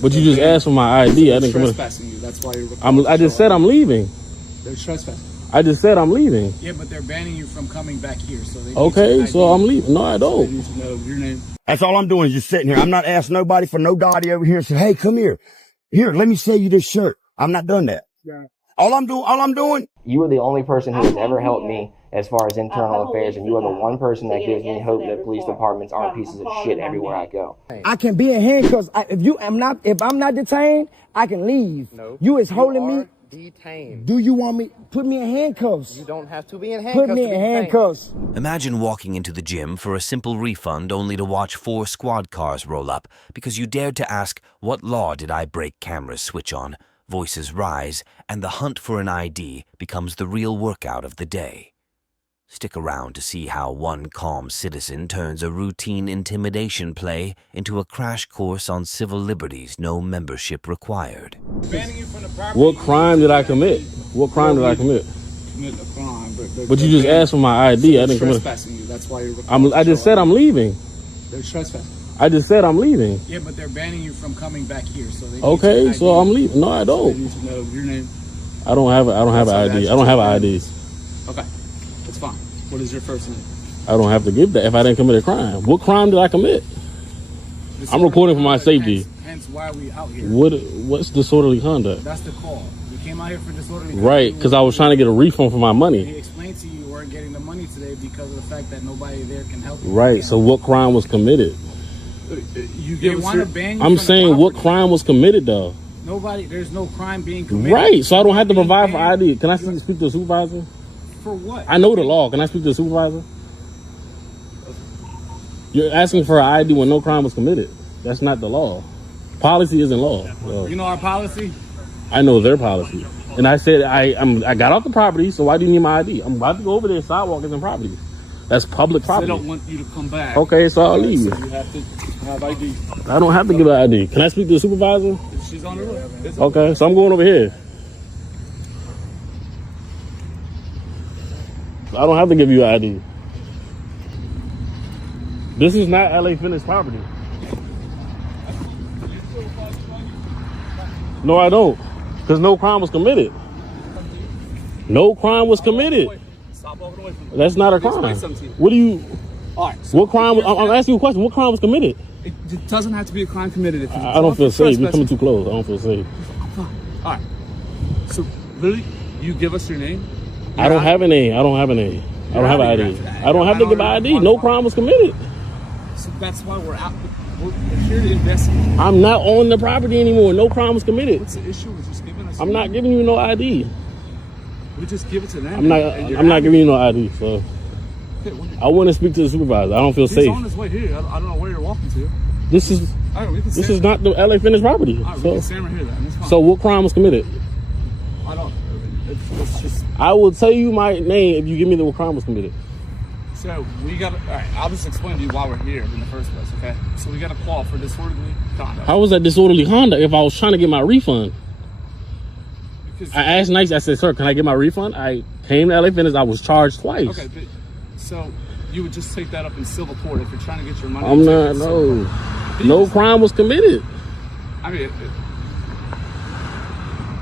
But you just asked for my ID. I didn't come in. Trespassing you. That's why you're. I just said I'm leaving. They're trespassing. I just said I'm leaving. Yeah, but they're banning you from coming back here. So they okay, so I'm leaving. No, I don't. So they need to know your name. That's all I'm doing is just sitting here. I'm not asking nobody for nobody over here and say, hey, come here. Here, let me sell you this shirt. I'm not done that. Yeah. All I'm doing. You are the only person who has ever helped me as far as internal affairs, and you are the one person that gives me hope that police departments aren't pieces of shit everywhere I go. I can be in handcuffs. If I'm not detained, I can leave. No, you is holding me. Detained. Do you want me? Put me in handcuffs. You don't have to be in handcuffs. Put me in handcuffs. Imagine walking into the gym for a simple refund only to watch 4 squad cars roll up because you dared to ask, what law did I break? Cameras switch on, voices rise, and the hunt for an ID becomes the real workout of the day. Stick around to see how one calm citizen turns a routine intimidation play into a crash course on civil liberties, no membership required. What crime did I commit? What crime did I commit? Commit a crime, but you just asked for my ID. I didn't come in. Trespassing you. That's why you're. I just said I'm leaving. They're trespassing. I just said I'm leaving. Yeah, but they're banning you from coming back here. So they okay, so I'm leaving. No, I don't. So they need to know your name. I don't have an ID. I don't have an ID. Okay, that's fine. What is your first name? I don't have to give that if I didn't commit a crime. What crime did I commit? I'm recording for my safety. Hence why are we out here? What's disorderly conduct? That's the call. We came out here for disorderly conduct. Right, because I was trying to get a refund for my money. He explained to you weren't getting the money today because of the fact that nobody there can help you. Right, so what crime was committed? I'm saying what crime was committed though? There's no crime being committed. Right, so I don't have to provide for ID. Can I speak to the supervisor? For what? I know the law. Can I speak to the supervisor? You're asking for an ID when no crime was committed. That's not the law. Policy isn't law. So. You know our policy? I know their policy. And I said I got off the property, so why do you need my ID? I'm about to go over there. Sidewalk isn't property. That's public property. They don't want you to come back. Okay, so I'll leave. So you have to have ID. I don't have to give an ID. Can I speak to the supervisor? She's on the road. Okay, so I'm going over here. I don't have to give you an ID. This is not LA Fitness property. No, I don't. Because no crime was committed. No crime was committed. That's not a crime. What do you... All right. So what crime... I'm asking you a question. What crime was committed? It doesn't have to be a crime committed. If I don't feel safe. You're coming too close. I don't feel safe. Fine. All right. So, literally, you give us your name? I don't have a name. I don't have an ID. I don't have to give an ID. No crime was committed. So that's why we're out. We're here to investigate. I'm not on the property anymore. No crime was committed. What's the issue with just giving us? I'm not giving you no ID. We just give it to them. I'm not giving you no ID. So I want to speak to the supervisor. I don't feel safe. He's on his way here. I don't know where you're walking to. This is not the LA Fitness property. All right, we can stand right here then. That's fine. So what crime was committed? I don't. It's just. I will tell you my name if you give me the crime was committed. So we got. All right, I'll just explain to you why we're here in the first place. Okay. So we got a call for disorderly conduct. How was that disorderly conduct if I was trying to get my refund? Because I asked nice. I said, "Sir, can I get my refund?" I came to LA Fitness. I was charged twice. Okay, but so you would just take that up in civil court if you're trying to get your money. I'm not. No crime was committed. I mean,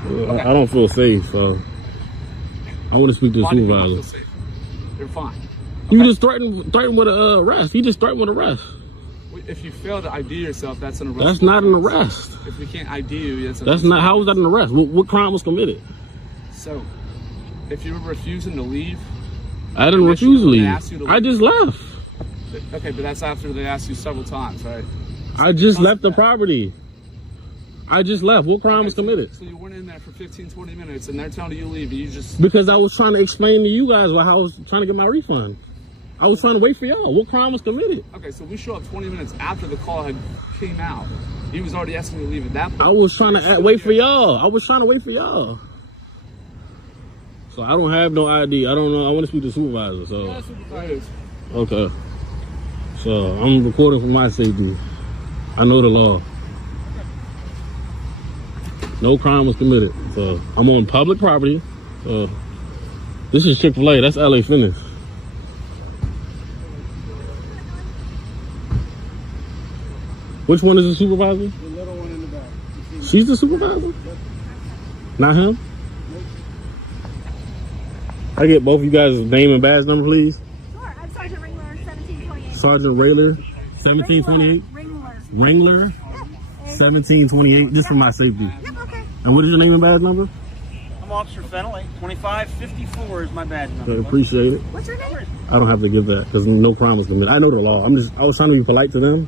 okay. I don't feel safe, so I want to speak to the supervisor. You're fine. Okay. You just threatened with an arrest. You just threatened with an arrest. If you fail to ID yourself, that's an arrest. That's not an arrest. If we can't ID you, that's not. How was that an arrest? What crime was committed? So, if you were refusing to leave, I didn't refuse to leave. I just left. Okay, but that's after they asked you several times, right? I just left the property. I just left. What crime was committed? So you went in there for 15, 20 minutes, and they're telling you to leave, and you just... Because I was trying to explain to you guys how I was trying to get my refund. I was trying to wait for y'all. What crime was committed? Okay, so we show up 20 minutes after the call had came out. He was already asking me to leave at that point. I was trying to wait for y'all. I was trying to wait for y'all. So I don't have no ID. I don't know. I want to speak to the supervisor. So yeah, supervisor. Okay. So I'm recording for my safety. I know the law. No crime was committed. So I'm on public property. This is Chick-fil-A. That's LA Fitness. Which one is the supervisor? The little one in the back. She's the supervisor? Not him? I get both of you guys' name and badge number, please. Sure, I'm Sergeant Ringler, 1728. Sergeant Rayler, 1728. Ringler, 1728. Just for my safety. Yep, okay. And what is your name and badge number? I'm Officer Fennel, 2554 is my badge number. Okay, appreciate it. What's your name? I don't have to give that because no crime was committed. I know the law. I was trying to be polite to them.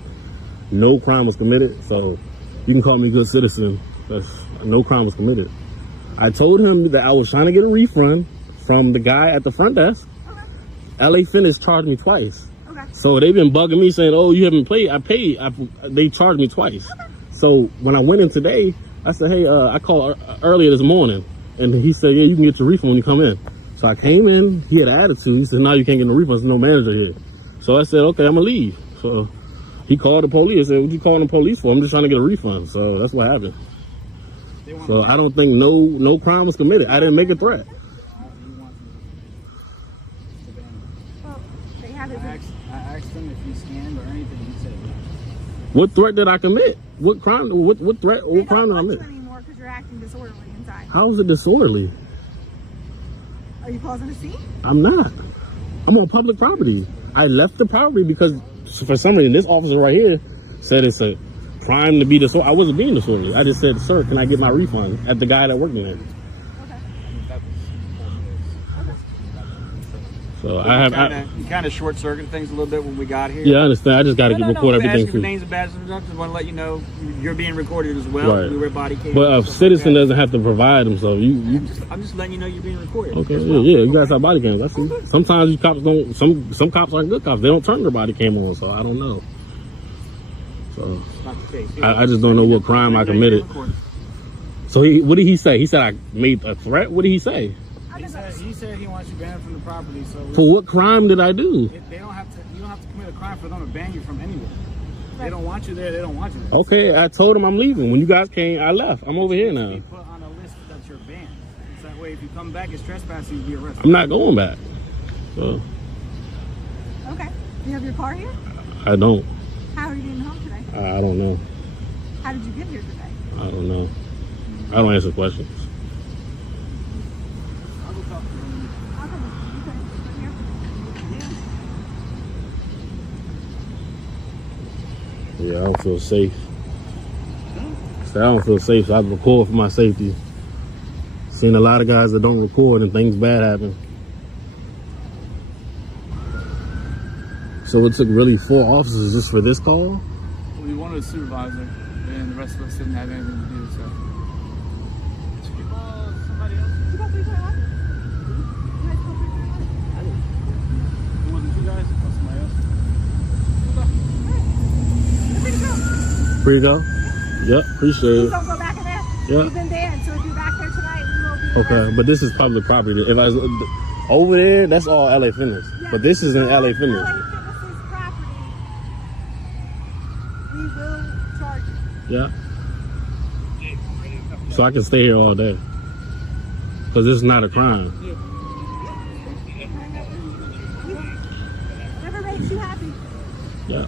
No crime was committed, so you can call me a good citizen. No crime was committed. I told him that I was trying to get a refund from the guy at the front desk. Okay. LA Fitness charged me twice. Okay. So they've been bugging me saying, oh, you haven't paid. I paid. They charged me twice. Okay. So when I went in today, I said, hey, I called earlier this morning. And he said, yeah, you can get your refund when you come in. So I came in. He had an attitude. He said, no, you can't get no refund. There's no manager here. So I said, okay, I'm going to leave. So he called the police. I said, what you calling the police for? I'm just trying to get a refund. So that's what happened. So I don't think no crime was committed. I didn't make a threat. Well, they have his... I asked him if he scanned or anything. He said no. What threat did I commit? What crime? What threat? What crime did I They don't want commit? you anymore because you're acting disorderly inside. How is it disorderly? Are you causing a scene? I'm not. I'm on public property. I left the property because for some reason this officer right here said it's a crime to be disorderly. I wasn't being disorderly. I just said, sir, can I get my refund at the guy that worked in there? So You kind of short circuit things a little bit when we got here. Yeah, I understand. I just got to record everything for names and badges. I just want to let you know you're being recorded as well. Right. We wear body cam. But a citizen doesn't have to provide them, so I'm just letting you know you're being recorded. Okay, yeah, you guys have body cams. I see. Sometimes you cops don't. Some cops aren't good cops. They don't turn their body cam on, so I don't know. So Not the case. I just don't know what crime I committed. So what did he say? He said I made a threat. What did he say? He said he wants you banned from the property. So For what crime did I do? they don't have to. You don't have to commit a crime for them to ban you from anywhere. They don't want you there. They don't want you there. Okay, I told him I'm leaving. When you guys came, I left. I'm over here now. Be put on a list that you're banned. So that way, if you come back as trespassing, you'll be arrested. I'm not going back. So Okay. Do you have your car here? I don't. How are you getting home today? I don't know. How did you get here today? I don't know. I don't answer questions. I'll go talk to them. I'll come with you. Okay. Yeah, I don't feel safe. I don't feel safe, so I record for my safety. Seen a lot of guys that don't record and things bad happen. So it took really 4 officers just for this call? We wanted a supervisor, and the rest of us didn't have anything to do, so. Did you call somebody else? Did you go 321? You guys go 321? It wasn't you guys. It was somebody else. You're free to go. Free to go? Yep, appreciate Please it. don't go back in there. Yeah. You've been banned, so if you're back there tonight, we will be Okay, arrested. but this is public property. If I was over there, that's all LA Fitness. Yeah. But this is in LA Fitness. LA Fitness's property. We will charge you. Yeah. So I can stay here all day. Because this is not a crime. Whatever makes you happy. Yeah.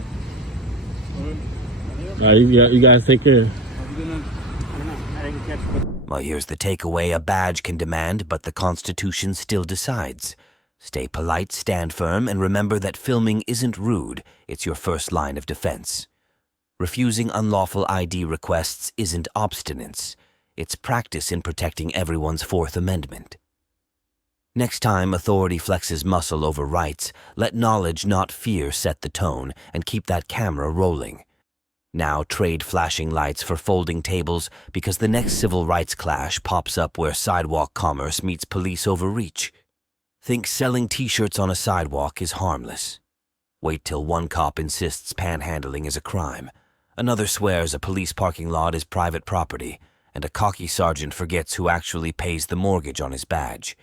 All right, you guys take care. Well, here's the takeaway a badge can demand, but the Constitution still decides. Stay polite, stand firm, and remember that filming isn't rude, it's your first line of defense. Refusing unlawful ID requests isn't obstinance, it's practice in protecting everyone's Fourth Amendment. Next time authority flexes muscle over rights, let knowledge, not fear, set the tone, and keep that camera rolling. Now trade flashing lights for folding tables because the next civil rights clash pops up where sidewalk commerce meets police overreach. Think selling t-shirts on a sidewalk is harmless. Wait till one cop insists panhandling is a crime. Another swears a police parking lot is private property, and a cocky sergeant forgets who actually pays the mortgage on his badge.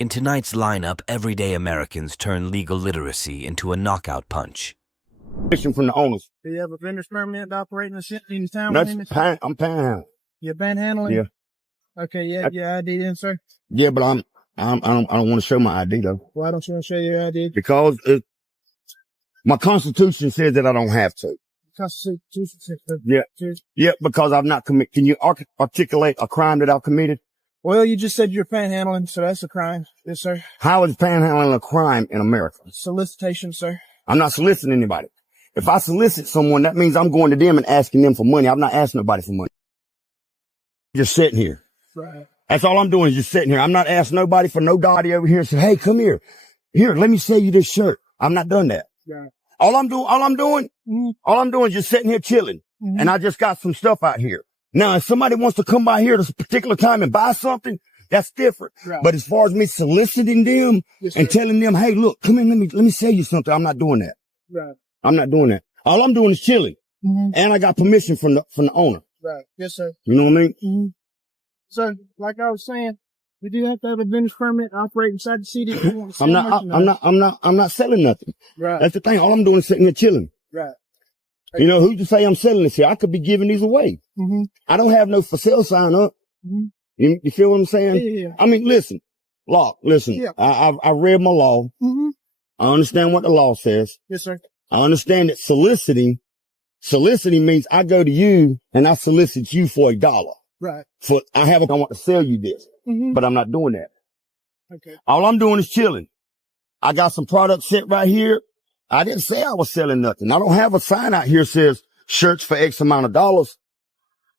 In tonight's lineup, everyday Americans turn legal literacy into a knockout punch. From the owners. Do you have a vendor's permit to operate in the town? That's I'm panhandling. You're panhandling? Yeah. Okay, you have your ID then, sir? Yeah, but I don't want to show my ID though. Why don't you want to show your ID? Because my Constitution says that I don't have to. Yeah. Yeah, because I've not committed. Can you articulate a crime that I've committed? Well, you just said you're panhandling, so that's a crime. Yes, sir. How is panhandling a crime in America? Solicitation, sir. I'm not soliciting anybody. If I solicit someone, that means I'm going to them and asking them for money. I'm not asking nobody for money. Just sitting here. Right. That's all I'm doing is just sitting here. I'm not asking nobody for nobody over here and say, hey, come here. Here, let me sell you this shirt. I'm not done that. Yeah. All I'm doing is just sitting here chilling. Mm-hmm. And I just got some stuff out here. Now, if somebody wants to come by here at a particular time and buy something, that's different. Right. But as far as me soliciting them and telling them, hey, look, come in, let me sell you something. I'm not doing that. Right. I'm not doing that. All I'm doing is chilling. Mm-hmm. And I got permission from the owner. Right. Yes, sir. You know what I mean? Mm-hmm. So, like I was saying, we do have to have a vendor's permit operate inside the city. If you want to sell I'm not selling nothing. Right. That's the thing. All I'm doing is sitting here chilling. Right. You know, who's to say I'm selling this here? I could be giving these away. Mm-hmm. I don't have no for sale sign up. Mm-hmm. You feel what I'm saying? Yeah. I mean, listen. Yeah. I read my law. Mm-hmm. I understand what the law says. Yes, sir. I understand that soliciting means I go to you and I solicit you for $1. Right. I want to sell you this, but I'm not doing that. Okay. All I'm doing is chilling. I got some products set right here. I didn't say I was selling nothing. I don't have a sign out here that says shirts for X amount of dollars.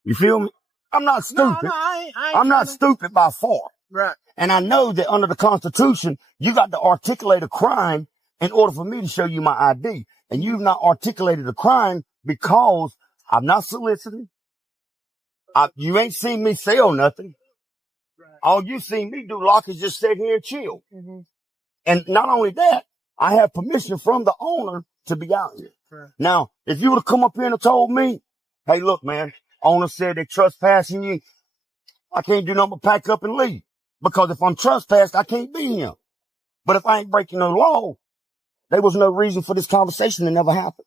You feel me? I'm not stupid. No, I ain't I'm not stupid by far. Right. And I know that under the Constitution, you got to articulate a crime in order for me to show you my ID. And you've not articulated a crime because I'm not soliciting. You ain't seen me sell nothing. Right. All you seen me do, Locke, is just sit here and chill. Mm-hmm. And not only that, I have permission from the owner to be out here. Right. Now, if you would have come up here and told me, hey, look, man, owner said they trespassing you, I can't do nothing but pack up and leave. Because if I'm trespassed, I can't be here. But if I ain't breaking no law, there was no reason for this conversation to never happen.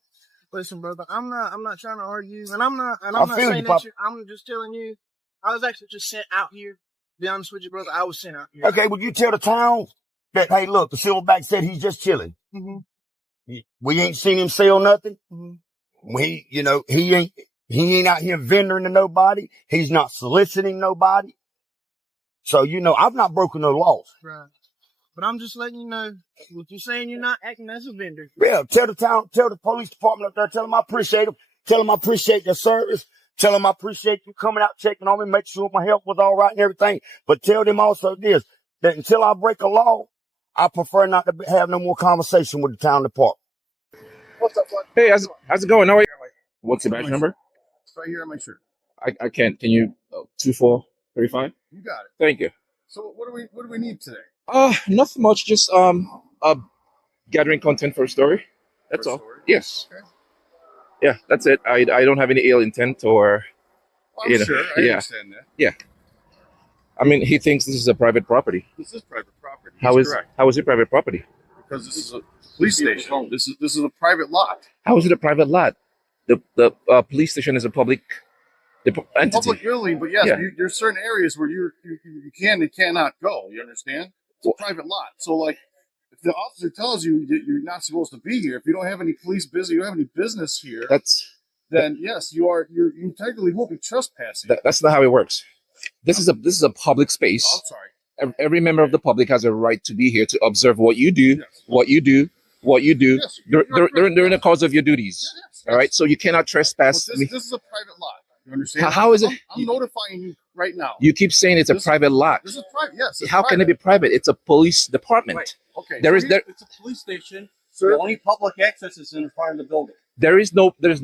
Listen, brother, I'm not trying to argue, and I'm not feel saying you, that I'm just telling you, I was actually just sent out here. To be honest with you, brother, I was sent out here. Okay, would you tell the town that, hey, look, the silverback said he's just chilling. Mm-hmm. We ain't seen him sell nothing. Mm-hmm. He ain't out here vendoring to nobody. He's not soliciting nobody. So, I've not broken no laws. Right. But I'm just letting you know, what you're saying, you're not acting as a vendor. Yeah, tell the police department up there, tell them I appreciate them. Tell them I appreciate their service. Tell them I appreciate you coming out, checking on me, make sure my health was all right and everything. But tell them also this, that until I break a law, I prefer not to have no more conversation with the town department. What's up, bud? Hey, how's it going? How are you? What's the badge number? It's right here on my shirt. I can't. Can you? 2435. You got it. Thank you. So what do we need today? Nothing much. Just gathering content for a story. That's all. Yes. Okay. Yeah, that's it. I don't have any ill intent or. Well, I'm sure. I understand that. Yeah. I mean, he thinks this is a private property. This is private property. How is it private property? Because this is a police station. This is a private lot. How is it a private lot? The police station is a public entity. Public building, but yes, there's certain areas where you can and cannot go. You understand? It's a private lot. So, like, if the officer tells you that you're not supposed to be here, if you don't have any police business, you don't have any business here, then yes, you technically will be trespassing. That's not how it works. This is a public space. Oh, I'm sorry. Every member of the public has a right to be here to observe what you do, what you do during the course of your duties. Yes. All right, so you cannot trespass. This is a private lot. You understand? How is it? I'm notifying you right now. You keep saying it's a private lot. This is private. Yes. How can it be private? It's a police department. Right. Okay. It's a police station. Sir? The only public access is in front of the building. There's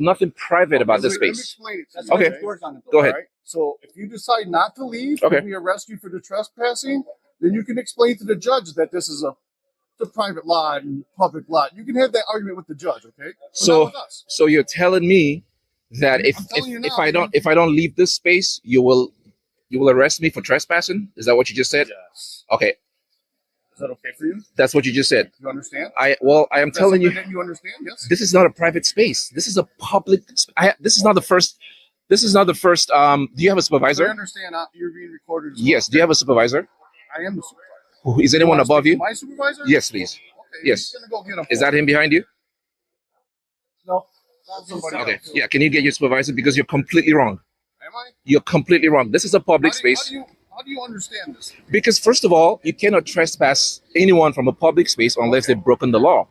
nothing private about this space. Let me explain it to you. Okay. Go ahead. Right? So if you decide not to leave, okay, if we arrest you for the trespassing, then you can explain to the judge that this is a private lot and public lot. You can have that argument with the judge, okay? So you're telling me that if I don't leave this space, you will arrest me for trespassing? Is that what you just said? Yes. Okay. Is that okay for you? That's what you just said. You understand? I am telling you. That you understand? Yes. This is not a private space. This is a public. This is not the first. Do you have a supervisor? I understand. You're being recorded. Yes. Do you have a supervisor? I am the supervisor. Is anyone above you? My supervisor? Yes, please. Okay. Yes. Gonna go get him. Is that him behind you? No. Okay. Yeah. Can you get your supervisor? Because you're completely wrong. Am I? You're completely wrong. This is a public space. How do you understand this? Because first of all, you cannot trespass anyone from a public space unless they've broken the law.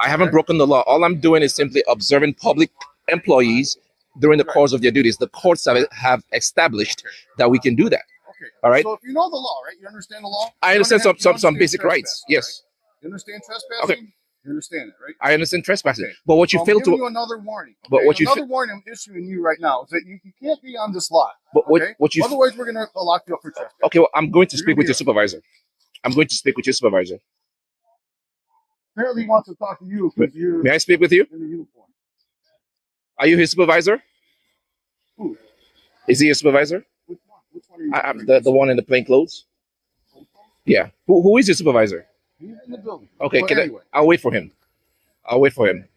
I haven't broken the law. All I'm doing is simply observing public employees during the course of their duties. The courts have established that we can do that. Okay. All right. So if you know the law, right? You understand the law? I understand some basic rights. Yes. You understand trespassing? Okay. You understand it, right? I understand trespassing. Okay. But what you So fail I'm giving to you another warning. Okay? But what you another warning I'm issuing you right now is that you can't be on this lot. But what you otherwise we're gonna lock you up for trespassing. Okay, well, I'm going to speak with your supervisor. I'm going to speak with your supervisor. Apparently he wants to talk to you because you're May I speak with you? in the uniform. Are you his supervisor? Who? Is he your supervisor? Which one? Which one are you? I'm the one in the plain clothes. Yeah. Who is your supervisor? He's in the building. Okay, But anyway. I'll wait for him. I'll wait for him.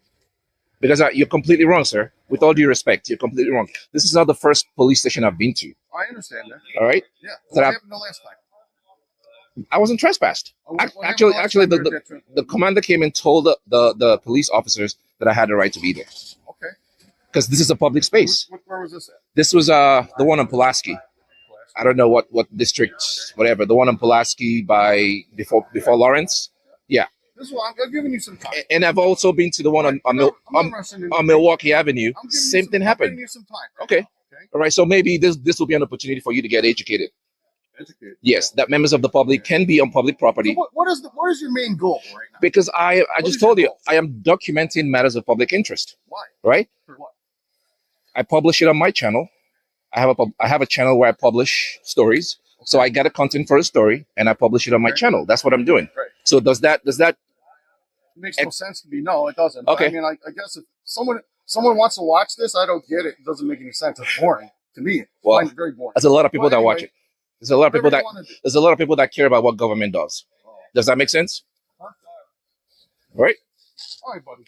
Because you're completely wrong, sir. With all due respect, you're completely wrong. This is not the first police station I've been to. I understand that. All right? Yeah. So What happened the last time? I wasn't trespassed. What happened Actually, last time you were the commander came and told the police officers that I had the right to be there. Okay. Because this is a public space. Where was this at? This was the one on Pulaski. I don't know what district, whatever. The one on Pulaski by before Lawrence. Yeah. This one, I'm giving you some time. And I've also been to the one on Milwaukee Avenue. Same thing I'm happened. giving you some time. Okay. All right. So maybe this will be an opportunity for you to get educated. Educated. Yes, that members of the public can be on public property. So what is your main goal right now? Because I just told you, I am documenting matters of public interest. Why? Right? For what? I publish it on my channel. I have a channel where I publish stories. So I get a content for a story and I publish it on my channel. That's what I'm doing. Right. So does that It makes no sense to me. No, it doesn't. Okay. I mean, I guess if someone wants to watch this, I don't get it. It doesn't make any sense. It's boring to me. Well, I find it very boring. there's a lot of people that watch it. There's a lot of people that care about what government does. Does that make sense? Right? All right, buddy.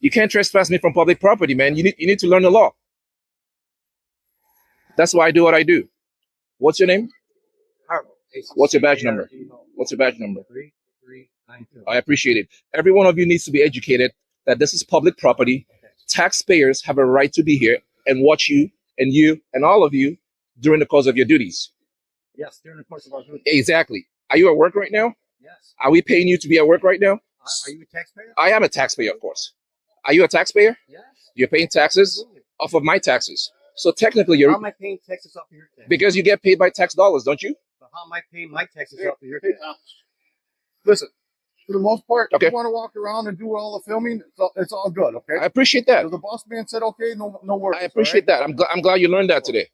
You can't trespass me from public property, man. You need to learn the law. That's why I do what I do. What's your name? What's your badge number? What's your badge number? 3392. I appreciate it. Every one of you needs to be educated that this is public property. Taxpayers have a right to be here and watch you and all of you during the course of your duties. Yes, during the course of our duty. Exactly. Are you at work right now? Yes. Are we paying you to be at work right now? Are you a taxpayer? I am a taxpayer, of course. Are you a taxpayer? Yes. You're paying taxes off of my taxes. So technically, How you're am I paying taxes off of your tax? because you get paid by tax dollars, don't you? So how am I paying my taxes off of your tax? Listen, for the most part, Okay. if you want to walk around and do all the filming, it's all good, okay? I appreciate that. If the boss man said, okay, no worries. I appreciate that. I'm glad you learned that today.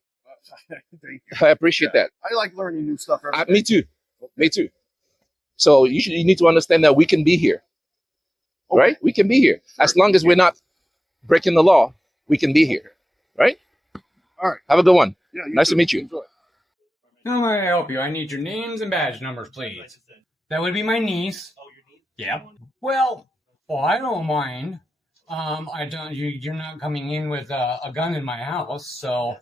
Thank you. I appreciate that. I like learning new stuff every day. Me too. Me too. So you need to understand that we can be here, right? We can be here as long as we're not breaking the law. We can be here, right? All right. Have a good one. Yeah, Nice to meet you. Enjoy. How may I help you? I need your names and badge numbers, please. That would be my niece. Oh, your niece? Yep. Well, I don't mind. I don't. You're not coming in with a gun in my house, so.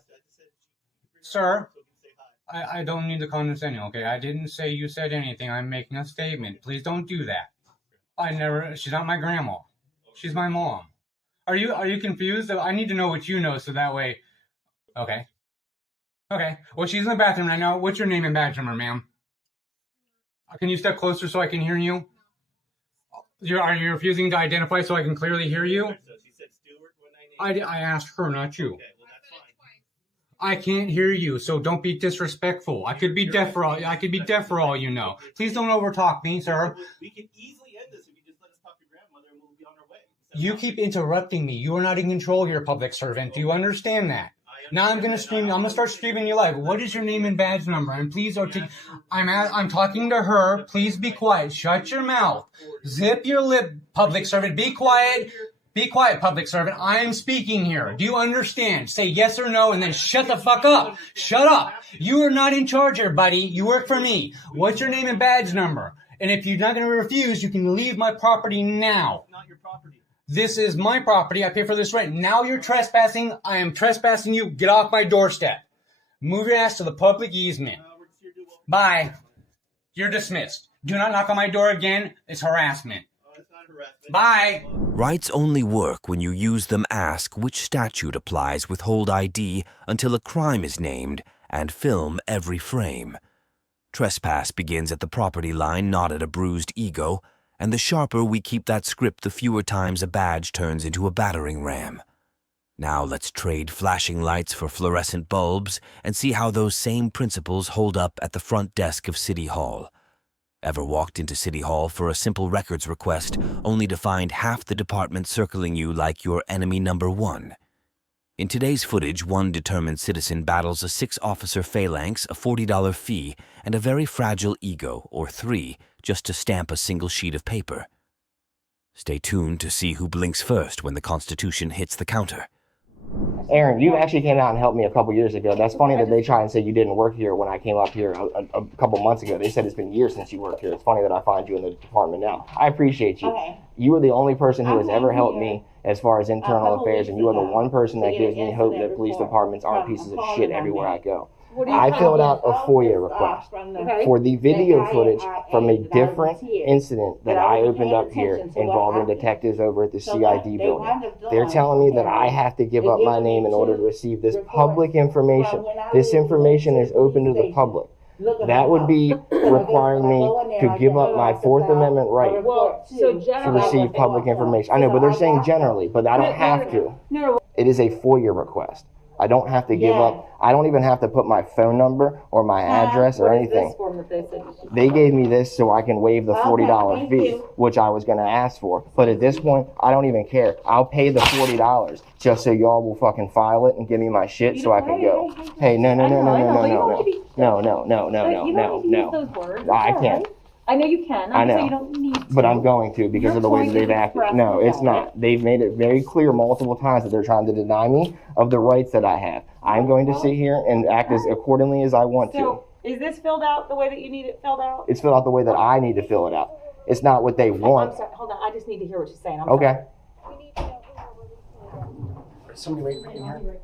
Sir, I don't need the condescending. Okay, I didn't say you said anything. I'm making a statement. Please don't do that. She's not my grandma. She's my mom. Are you confused? I need to know what you know, so that way. Okay. Okay. Well, she's in the bathroom right now. What's your name and badge number, ma'am? Can you step closer so I can hear you? Are you refusing to identify so I can clearly hear you? I asked her, not you. I can't hear you, so don't be disrespectful. I could be deaf for all you know. Please don't overtalk me, sir. We can easily end this if you just let us talk to grandmother and we'll be on our way. You keep interrupting me. You are not in control here, public servant. Do you understand that? Now I'm gonna scream. I'm gonna start screaming you live. What is your name and badge number? And please, I'm talking to her. Please be quiet. Shut your mouth. Zip your lip, public servant. Be quiet. Be quiet, public servant. I am speaking here. Do you understand? Say yes or no, and then shut the fuck up. Shut up. You are not in charge here, buddy. You work for me. What's your name and badge number? And if you're not gonna refuse, you can leave my property now. It's not your property. This is my property. I pay for this rent. Now you're trespassing. I am trespassing you. Get off my doorstep. Move your ass to the public easement. Bye. You're dismissed. Do not knock on my door again. It's harassment. It's not Bye. Rights only work when you use them, ask which statute applies, withhold ID until a crime is named, and film every frame. Trespass begins at the property line, not at a bruised ego, and the sharper we keep that script, the fewer times a badge turns into a battering ram. Now let's trade flashing lights for fluorescent bulbs and see how those same principles hold up at the front desk of City Hall. Ever walked into City Hall for a simple records request only to find half the department circling you like your enemy number one? In today's footage, one determined citizen battles a 6-officer phalanx, a $40 fee, and a very fragile ego, or 3, just to stamp a single sheet of paper. Stay tuned to see who blinks first when the Constitution hits the counter. Aaron, you actually came out and helped me a couple years ago. That's funny that they try and say you didn't work here when I came up here a couple months ago. They said it's been years since you worked here. It's funny that I find you in the department now. I appreciate you. Okay. You are the only person who has ever helped me as far as internal affairs, and you are the one person that gives me hope that police departments aren't pieces of shit everywhere I go. I filled out a FOIA request for the video footage from a different incident that I opened up here involving detectives over at the CID building. They're telling me that I have to give up my name in order to receive this public information. This information is open to the public. That would be requiring me to give up my Fourth Amendment right to receive public information. I know, but they're saying generally, but I don't have to. It is a FOIA request. I don't have to give up. I don't even have to put my phone number or my address or anything. They gave me this so I can waive the $40 fee, which I was going to ask for. But at this point, I don't even care. I'll pay the $40 just so y'all will fucking file it and give me my shit so I can go. Hey, no. I can't. I know you can. I know. You don't need to. But I'm going to because of the way that they've acted. No, it's not. They've made it very clear multiple times that they're trying to deny me of the rights that I have. I'm going to sit here and act as accordingly as I want to. So, is this filled out the way that you need it filled out? It's filled out the way that I need to fill it out. It's not what they want. I'm sorry. Hold on. I just need to hear what you're saying. Okay. Is somebody waiting in here?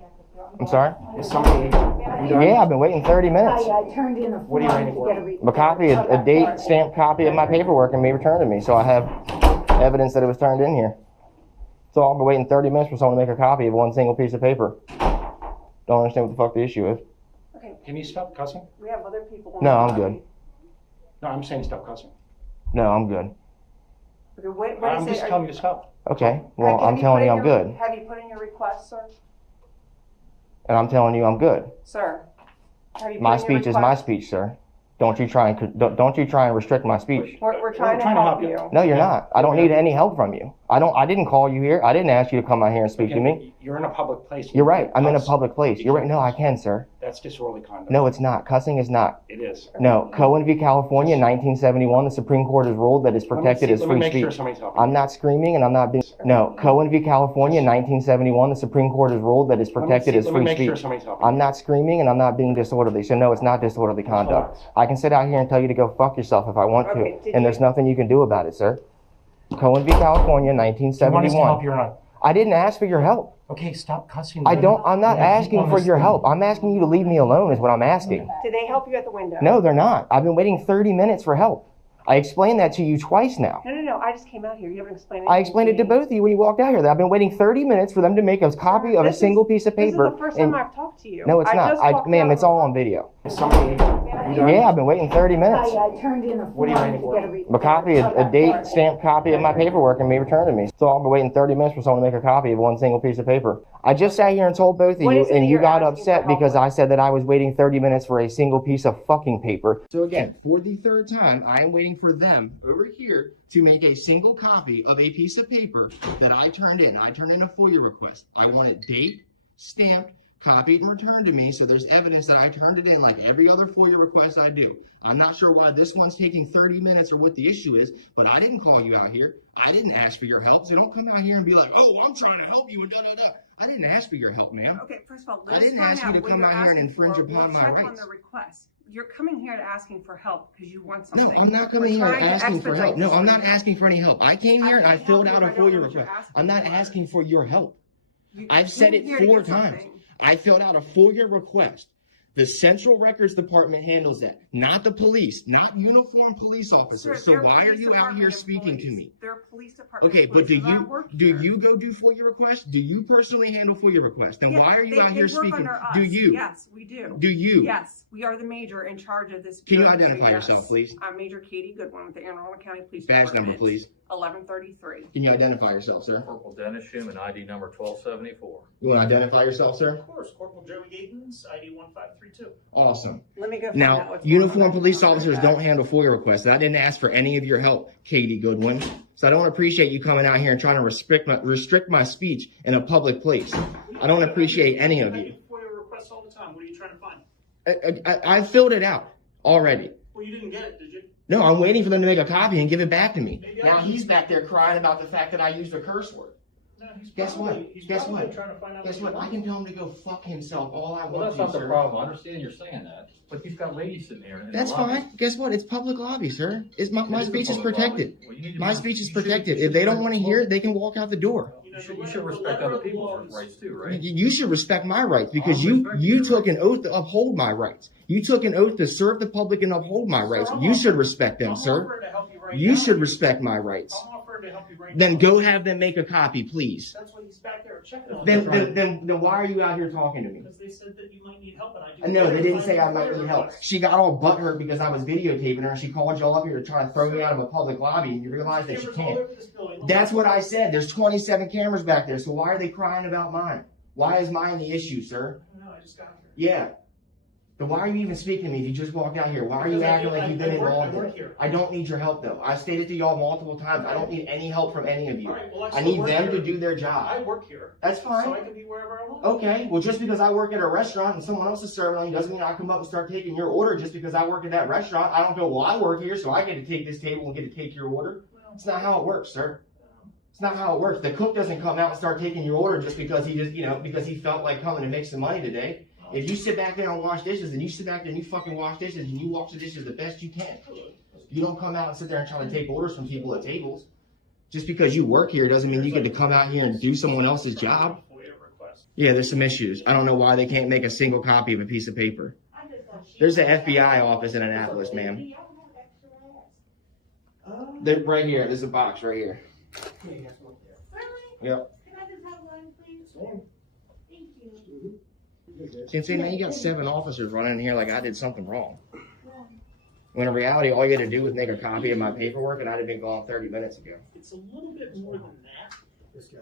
I'm sorry? Is somebody... Yeah, I've been waiting 30 minutes. I turned in a form. What are you waiting for? A copy, a date stamped copy of my paperwork and be returned to me, so I have evidence that it was turned in here. So I've been waiting 30 minutes for someone to make a copy of one single piece of paper. Don't understand what the fuck the issue is. Okay. Can you stop cussing? We have other people. No, I'm good. No, I'm saying stop cussing. No, I'm good. Okay, I'm just telling you to stop. Okay, well, I'm telling you I'm good. Have you put in your request, sir? And I'm telling you I'm good. Sir, have you put My in your speech is my request? speech, sir. Don't you try and restrict my speech. We're trying to help you. No, you're not. I don't need any help from you. I didn't call you here. I didn't ask you to come out here and speak to me. You're in a public place. You're right. I'm in a public place. You're right. No, I can, sir. That's disorderly conduct. No, it's not. Cussing is not. It is. No. Cohen v. California, 1971, the Supreme Court has ruled that it's protected as free speech. I'm not screaming and I'm not being... No. Cohen v. California, 1971, the Supreme Court has ruled that it's protected as free speech. I'm not screaming and I'm not being disorderly. So no, it's not disorderly conduct. I can sit out here and tell you to go fuck yourself if I want to. And there's nothing you can do about it, sir. Cohen v. California, 1971. I didn't ask for your help. Okay, stop cussing. I'm not asking for your help. I'm asking you to leave me alone is what I'm asking. Did they help you at the window? No, they're not. I've been waiting 30 minutes for help. I explained that to you twice now. No. I just came out here. You haven't explained it. I explained it to both of you when you walked out here. I've been waiting 30 minutes for them to make a copy of a single piece of paper. This is the first time I've talked to you. No, it's not. Ma'am, it's all on video. Yeah, I've been waiting 30 minutes. I turned in a form. What are you waiting for? A copy, a date stamped copy of my paperwork and be returned to me. So I've been waiting 30 minutes for someone to make a copy of one single piece of paper. I just sat here and told both of you, and you got upset because I said that I was waiting 30 minutes for a single piece of fucking paper. So again, for the third time, I am waiting for them over here to make a single copy of a piece of paper that I turned in. I turned in a FOIA request. I want it date, stamped, copied, and returned to me so there's evidence that I turned it in like every other FOIA request I do. I'm not sure why this one's taking 30 minutes or what the issue is, but I didn't call you out here. I didn't ask for your help, so don't come out here and be like, oh, I'm trying to help you and da-da-da. I didn't ask for your help, ma'am. Okay, first of all, I didn't ask you to come out here and infringe upon my rights. On the request. You're coming here to asking for help because you want something. No, I'm not coming here asking for help. No, I'm not asking for any help. I came here and I filled out a FOIA request. I'm not asking for your help. I've said it 4 times. I filled out a FOIA request The Central Records Department handles that, not the police, not uniformed police officers. So why are you out here speaking to me? They're police department. Okay, but do employees, you go do FOIA requests? Do you personally handle FOIA requests? Then Yes, why are you out they here work speaking? under us. Do you? Yes, we do. Do you? Yes, we are the major in charge of this. Can you bureau, identify yes. yourself, please? I'm Major Katie Goodwin with the Anne Arundel County Police Badge Department. number, please. 1133. Can you identify yourself, sir? Corporal Dennis Schumann, ID number 1274. You want to identify yourself, sir? Of course, Corporal Joey Gatens, ID 1532. Awesome. Let me go find out Now, what's uniformed police officers don't handle FOIA requests. And I didn't ask for any of your help, Katie Goodwin. So I don't appreciate you coming out here and trying to restrict my speech in a public place. I don't appreciate any of you. I get FOIA requests all the time. What are you trying to find? I filled it out already. Well, you didn't get it, did you? No, I'm waiting for them to make a copy and give it back to me. Now he's back there crying about the fact that I used a curse word. No, Guess what? Guess what? Trying to find out Guess what? I can tell him to go fuck himself all I Well, want that's to, not the sir. problem. I understand you're saying that. But you've got ladies sitting there. in the That's lobby. fine. Guess what? It's public lobby, sir. It's my It is a speech is public protected. lobby. Well, you need to My be- speech is you should- protected. you If they should don't want to hear it, they can walk out the door. You should respect other people's rights too, right? You should respect my rights because I'll you respect you your took an oath to uphold my rights. You took an oath to serve the public and uphold my rights. You should respect them, sir. You should respect my rights. I'm offering to help you right Then now. go have them make a copy, please. That's what he's back there checking on. Then why are you out here talking to me? Because they said that you might need help, and I do. No, they didn't say I might need help. She got all butthurt because I was videotaping her, and she called y'all up here to try to throw me out of a public lobby, and you realize that she can't. That's what I said. There's 27 cameras back there, so why are they crying about mine? Why is mine the issue, sir? No, I just got here. Yeah. Then why are you even speaking to me if you just walked out here? Why are you Because acting like you've been involved I in work it? here. I don't need your help, though. I've stated to y'all multiple times, I don't need any help from any of you. All right, well, I still need work them here. to do their I job. work here. That's fine. So I can be wherever I want. Okay, well, just because I work at a restaurant and someone else is serving you doesn't mean I come up and start taking your order just because I work at that restaurant. I don't go, well, I work here, so I get to take this table and get to take your order. It's not how it works, sir. It's not how it works. The cook doesn't come out and start taking your order just because he because he felt like coming to make some money today. If you sit back there and wash dishes, and you sit back there and you fucking wash dishes, and you wash the dishes the best you can. You don't come out and sit there and try to take orders from people at tables. Just because you work here doesn't mean you get to come out here and do someone else's job. Yeah, there's some issues. I don't know why they can't make a single copy of a piece of paper. There's an FBI office in Annapolis, ma'am. They're right here. There's a box right here. Really? Yep. Can I just have one, please? Thank you. See, now you got 7 officers running in here like I did something wrong. When in reality, all you had to do was make a copy of my paperwork, and I'd have been gone 30 minutes ago. It's a little bit more than that. This guy.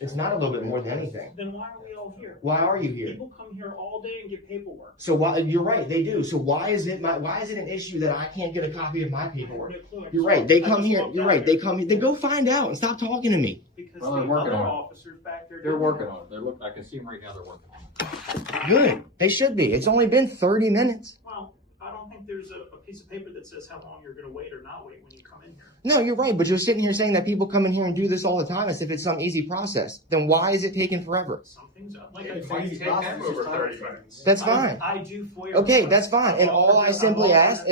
It's not a little bit more than anything. Then why are we all here? Why are you here? People come here all day and get paperwork. So why? You're right, they do. So why is it an issue that I can't get a copy of my paperwork? You're right. They come here. You're right. They come here. They go find out and stop talking to me. Because Well, they're the working other on it. officers back there. They're didn't. working on it. I can see them right now. They're working on it. Good. They should be. It's only been 30 minutes. Well, I don't think there's a piece of paper that says how long you're going to wait or not wait when you come in here. No, you're right. But you're sitting here saying that people come in here and do this all the time as if it's some easy process. Then why is it taking forever? Something's up. Like I said, you can't have over 30 minutes. That's fine. I do FOIA. Okay, requests. that's fine. And all I simply asked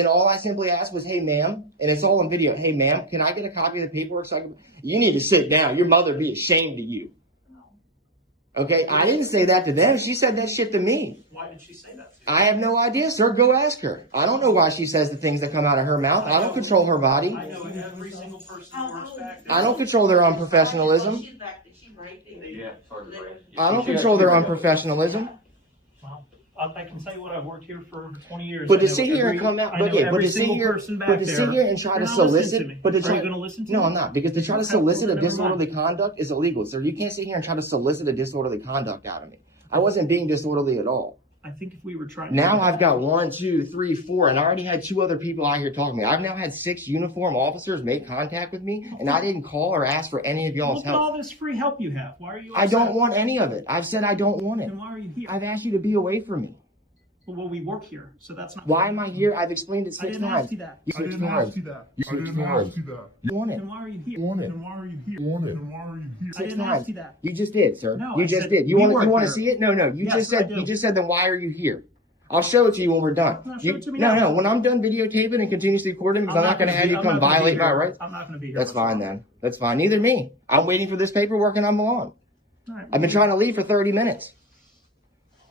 was, hey, ma'am, and it's all on video. Hey, ma'am, can I get a copy of the paperwork so I can? You need to sit down. Your mother be ashamed of you. Okay, I didn't say that to them. She said that shit to me. Why did she say that? I have no idea, sir. Go ask her. I don't know why she says the things that come out of her mouth. I don't control her body. I know every single person who works back there. I don't control their unprofessionalism. Yeah, sorry to break. I don't control their unprofessionalism. Well, I can tell you what, I've worked here for 20 years. But I to know sit here and every- come out, I know okay, but every to sit single here, person back but to sit there. here and try to You're not listening to solicit, me. but to Are try, you going to listen to no, me? I'm not, because to try to Okay, solicit a never mind. disorderly conduct is illegal, sir. You can't sit here and try to solicit a disorderly conduct out of me. I wasn't being disorderly at all. I think if we were trying. Now I've got 1, 2, 3, 4, and I already had 2 other people out here talking to me. I've now had 6 uniform officers make contact with me, and I didn't call or ask for any of y'all's Look at help. all this free help you have. Why are you? I upset? don't want any of it. I've said I don't want it. Then why are you here? I've asked you to be away from me. Well, we work here, so that's not. Why am I here? I've explained it I 6 didn't times. ask you that. 6 times. You want it. Then why are you here? You want it. Then why are you here? Then why are you here? I 6 didn't times. ask you that. You just did, sir. No, You I just said did. You we want work to here. see it? No. You Yes, just said. I do. You just said. Then why are you here? I'll show it to you when we're done. No, show it to me no, now. no. When I'm done videotaping and continuously recording, because I'm not going to have you come violate my rights. I'm not going to be here. That's fine then. That's fine. Neither me. I'm waiting for this paperwork and I'm on. All right. I've been trying to leave for 30 minutes.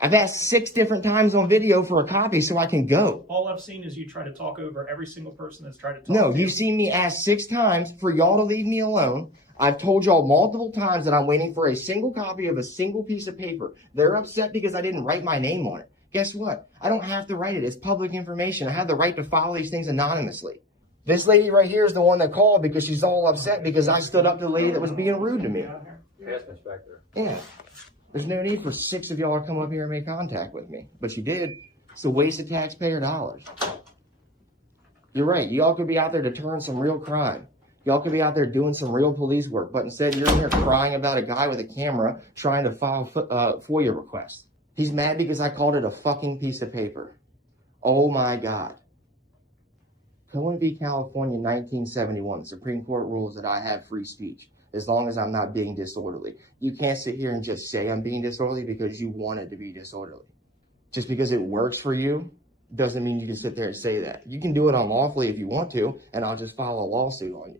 I've asked 6 different times on video for a copy so I can go. All I've seen is you try to talk over every single person that's tried to talk No, to you've seen me ask 6 times for y'all to leave me alone. I've told y'all multiple times that I'm waiting for a single copy of a single piece of paper. They're upset because I didn't write my name on it. Guess what? I don't have to write it. It's public information. I have the right to file these things anonymously. This lady right here is the one that called because she's all upset because I stood up to the lady that was being rude to me. Yeah. There's no need for 6 of y'all to come up here and make contact with me. But you did. It's a waste of taxpayer dollars. You're right. Y'all could be out there deterring some real crime. Y'all could be out there doing some real police work. But instead, you're in here crying about a guy with a camera trying to file FOIA requests. He's mad because I called it a fucking piece of paper. Oh my God. Cohen v. California, 1971. The Supreme Court rules that I have free speech as long as I'm not being disorderly. You can't sit here and just say I'm being disorderly because you want it to be disorderly. Just because it works for you doesn't mean you can sit there and say that. You can do it unlawfully if you want to, and I'll just file a lawsuit on you.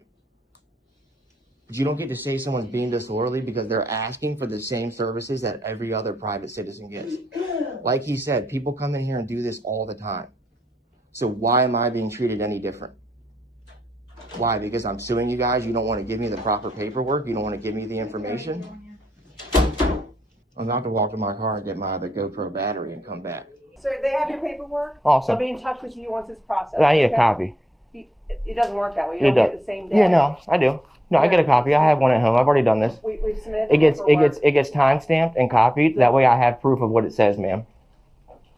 But you don't get to say someone's being disorderly because they're asking for the same services that every other private citizen gets. Like he said, people come in here and do this all the time. So why am I being treated any different? Why? Because I'm suing you guys? You don't want to give me the proper paperwork? You don't want to give me the information? I'm about to walk to my car and get my other GoPro battery and come back. So they have your paperwork? Awesome. They'll be in touch with you once it's processed. I need a copy. It doesn't work that way. You don't get it the same day. Yeah, no, I do. No, I get a copy. I have one at home. I've already done this. We've submitted It gets time stamped and copied. That way I have proof of what it says, ma'am.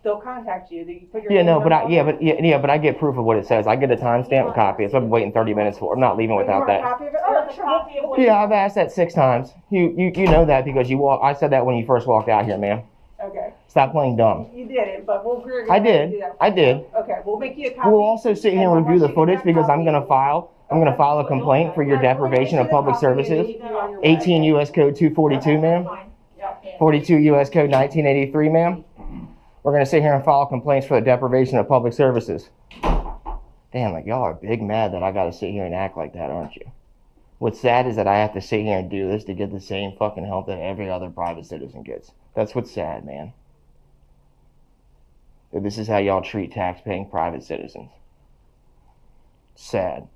They'll contact you. You put your Yeah, name no, on but it. but I get proof of what it says. I get a time stamped copy. That's what I'm waiting 30 minutes for. I'm not leaving without You want a that. copy of it? Oh, sure. Copy of what Yeah, I've asked that 6 times. You know that because I said that when you first walked out here, ma'am. Okay. Stop playing dumb. You did it, but we'll agree. I did. Okay, we'll make you a copy. We'll also sit here and review the footage because I'm gonna file a complaint for your deprivation of public services. 18 U.S. Code 242, ma'am. 42 U.S. Code 1983, ma'am. We're gonna sit here and file complaints for the deprivation of public services. Damn, like y'all are big mad that I gotta sit here and act like that, aren't you? What's sad is that I have to sit here and do this to get the same fucking help that every other private citizen gets. That's what's sad, man. That this is how y'all treat tax-paying private citizens. Sad.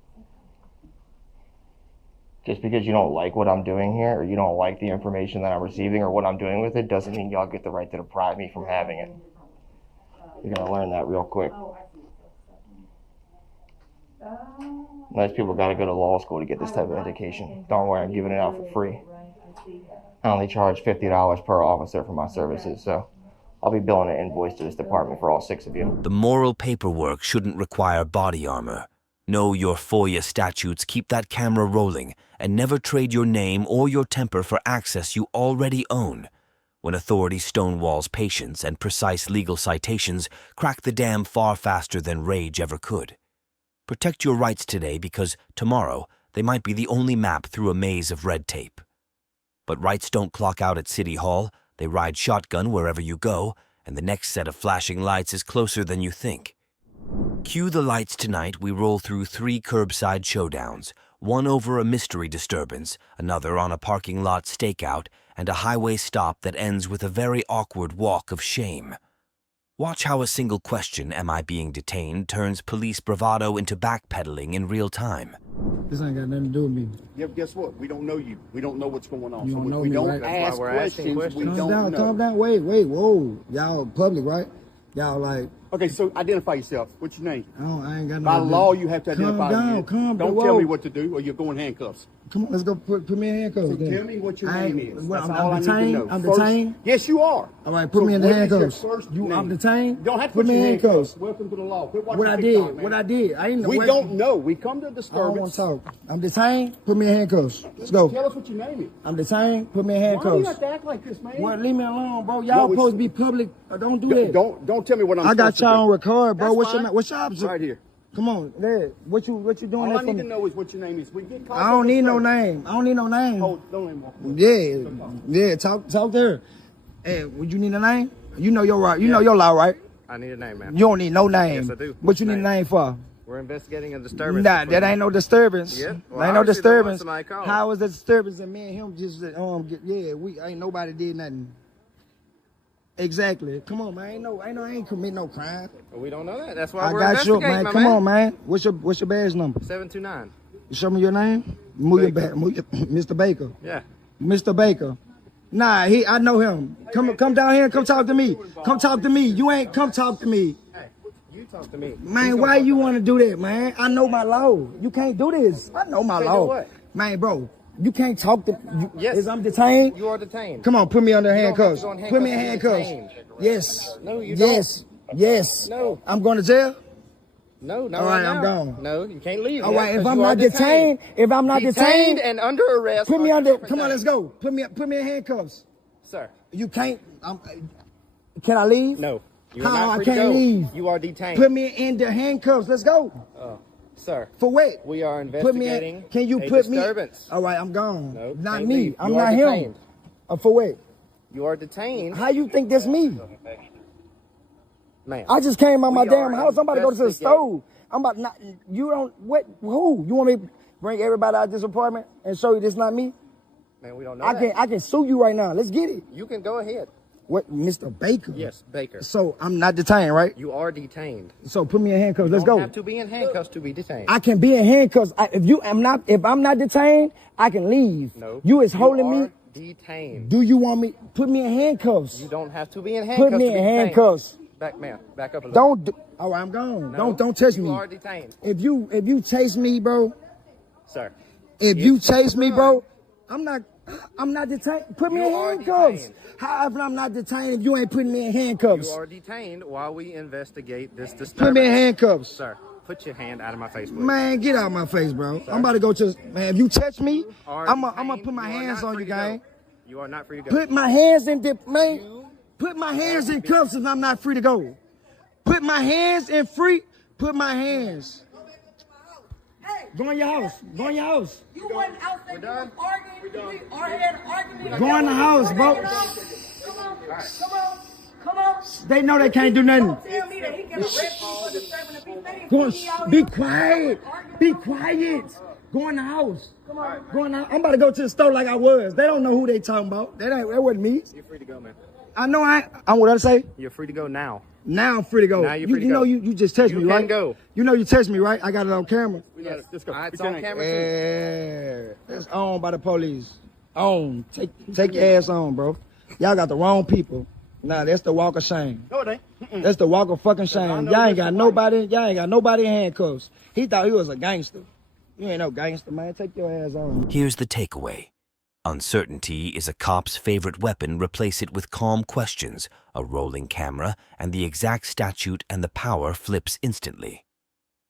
Just because you don't like what I'm doing here, or you don't like the information that I'm receiving or what I'm doing with it, doesn't mean y'all get the right to deprive me from having it. You're gonna learn that real quick. Most people gotta go to law school to get this type of education. Don't worry, I'm giving it out for free. I only charge $50 per officer for my services, so I'll be billing an invoice to this department for all 6 of you. The moral paperwork shouldn't require body armor. Know your FOIA statutes, keep that camera rolling, and never trade your name or your temper for access you already own. When authority stonewalls patience and precise legal citations, crack the dam far faster than rage ever could. Protect your rights today because tomorrow they might be the only map through a maze of red tape. But rights don't clock out at City Hall, they ride shotgun wherever you go, and the next set of flashing lights is closer than you think. Cue the lights tonight. We roll through 3 curbside showdowns, one over a mystery disturbance, another on a parking lot stakeout, and a highway stop that ends with a very awkward walk of shame. Watch how a single question, am I being detained, turns police bravado into backpedaling in real time. This ain't got nothing to do with me. Yeah, guess what? We don't know you. We don't know what's going on. You So don't if know we me, don't right? ask questions, we don't know. Calm down. Wait, whoa. Y'all public, right? Y'all like... Okay, so identify yourself. What's your name? I ain't got no... By law, you have to identify yourself. Calm down. Don't tell me what to do or you're going handcuffs. Come on, let's go put me in handcuffs. So then. tell me what your name is. That's all I'm I need detained. to know. I'm First, detained. Yes, you are. All right, put me in the handcuffs. I'm detained. You don't have to put me in handcuffs. Welcome to the law. Quit watching What I did. I ain't know. We don't know. We come to a disturbance. I don't want to talk. I'm detained. Put me in handcuffs. Let's go. Tell us what your name is. I'm detained. Put me in Why handcuffs. do you have to act like this, man? What? Leave me alone, bro. Y'all supposed to be public. Don't do that. Don't tell me what I'm I got supposed to do. y'all on record, bro. That's What's your opposite? Right here. Come on, Dad. What you doing? All that I need for to me? know is what your name is. We get caught I don't up need in no this. name. I don't need no name. Hold, don't let him walk away. Yeah. Talk there. Hey, would you need a name? You know your right. You know your law, right? I need a name, man. You don't need no name. Yes, I do. What you need a name for? We're investigating a disturbance. Nah, that ain't no disturbance. Yeah. Well, ain't no disturbance. Somebody called. How was the disturbance? And me and him just ain't nobody did nothing. Exactly. Come on, man. I ain't commit no crime. We don't know that. That's why I we're got you, investigating, man. Come on, man. What's your badge number? 729. Show me your name. Move your back. Mr. Baker. Yeah. Mr. Baker. Nah, I know him. Come down here and come talk to me. Come talk to me. You ain't come talk to me. Hey, you talk to me. Man, why you want to do that, man? I know my law. You can't do this. I know my law. What? Man, bro, you can't talk to. Yes. Is I'm detained? You are detained. Come on, put me under handcuffs. Put Put me in handcuffs. Yes. No, you yes. don't. Yes. No. I'm going to jail. No, no. All right, now. I'm gone. No, you can't leave. All right, if I'm not detained, detained and under arrest. put me under. Come on, let's go. Put me in handcuffs. Sir. You can't. Can I leave? No. You are How? not I free can't to go. leave. You are detained. Put me in the handcuffs. Let's go. Sir. For what? We are Put me investigating. in. Can you a put disturbance. me? All right, I'm gone. No, not can't me. leave. I'm You are not detained. him. For what? You are detained. How you think that's me? Man. I just came out my damn house. I'm about to go to the investigating. stove. I'm about not. You don't. What? Who? You want me to bring everybody out this apartment and show you this not me? Man, we don't know. I can sue you right now. Let's get it. You can go ahead. What, Mr. Baker? Yes, Baker. So I'm not detained, right? You are detained. So put me in handcuffs. Let's You go. don't have to be in handcuffs to be detained. I can be in handcuffs. If I'm not detained, I can leave. No. You is holding me. Detained. Do you want me? Put me in handcuffs. You don't have to be in handcuffs. Put me to be in detained. handcuffs. Back, man. Back up a little. Don't. All right, I'm gone. No, Don't touch me. You are detained. If you chase me, bro. Sir. If you chase me, bro, I'm not detained. Put me in handcuffs. How if I'm not detained if you ain't putting me in handcuffs? You are detained while we investigate this disturbance. Put me in handcuffs. Sir, put your hand out of my face, please. Man, get out of my face, bro. Sir. I'm about to go to. Man, if you touch me, I'm detained. gonna put my You are hands not on free you, to go. gang. You are not free to go. Put my hands in the man. Put my hands in cuffs if I'm not free to go. Put my hands in free. Put my hands. Go in your house. Go in your house. You wasn't out there arguing. We already had an argument. Go in the house, bro. Come on. They know they can't do nothing. Tell me that he can arrest you for disturbing the peace. Go on, be quiet. Be quiet. Go in the house. Go in the house. I'm about to go to the store like I was. They don't know who they talking about. That wasn't me. You're free to go, man. I know I'm what I say. You're free to go now. Now I'm free to go. Now you're free to you go. know you just touched me, You right? can go. You know you touched me, right? I got it on camera. Yes, let's go. It's We on can- camera too. Yeah, that's on by the police. On. Take your ass on, bro. Y'all got the wrong people. Nah, that's the walk of shame. No, it ain't. That's the walk of fucking shame. Y'all ain't got nobody. Y'all ain't got nobody in handcuffs. He thought he was a gangster. You ain't no gangster, man. Take your ass on. Here's the takeaway. Uncertainty is a cop's favorite weapon. Replace it with calm questions, a rolling camera, and the exact statute and the power flips instantly.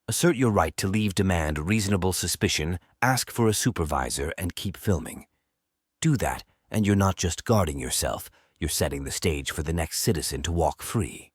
Assert your right to leave, demand reasonable suspicion, ask for a supervisor, and keep filming. Do that, and you're not just guarding yourself, you're setting the stage for the next citizen to walk free.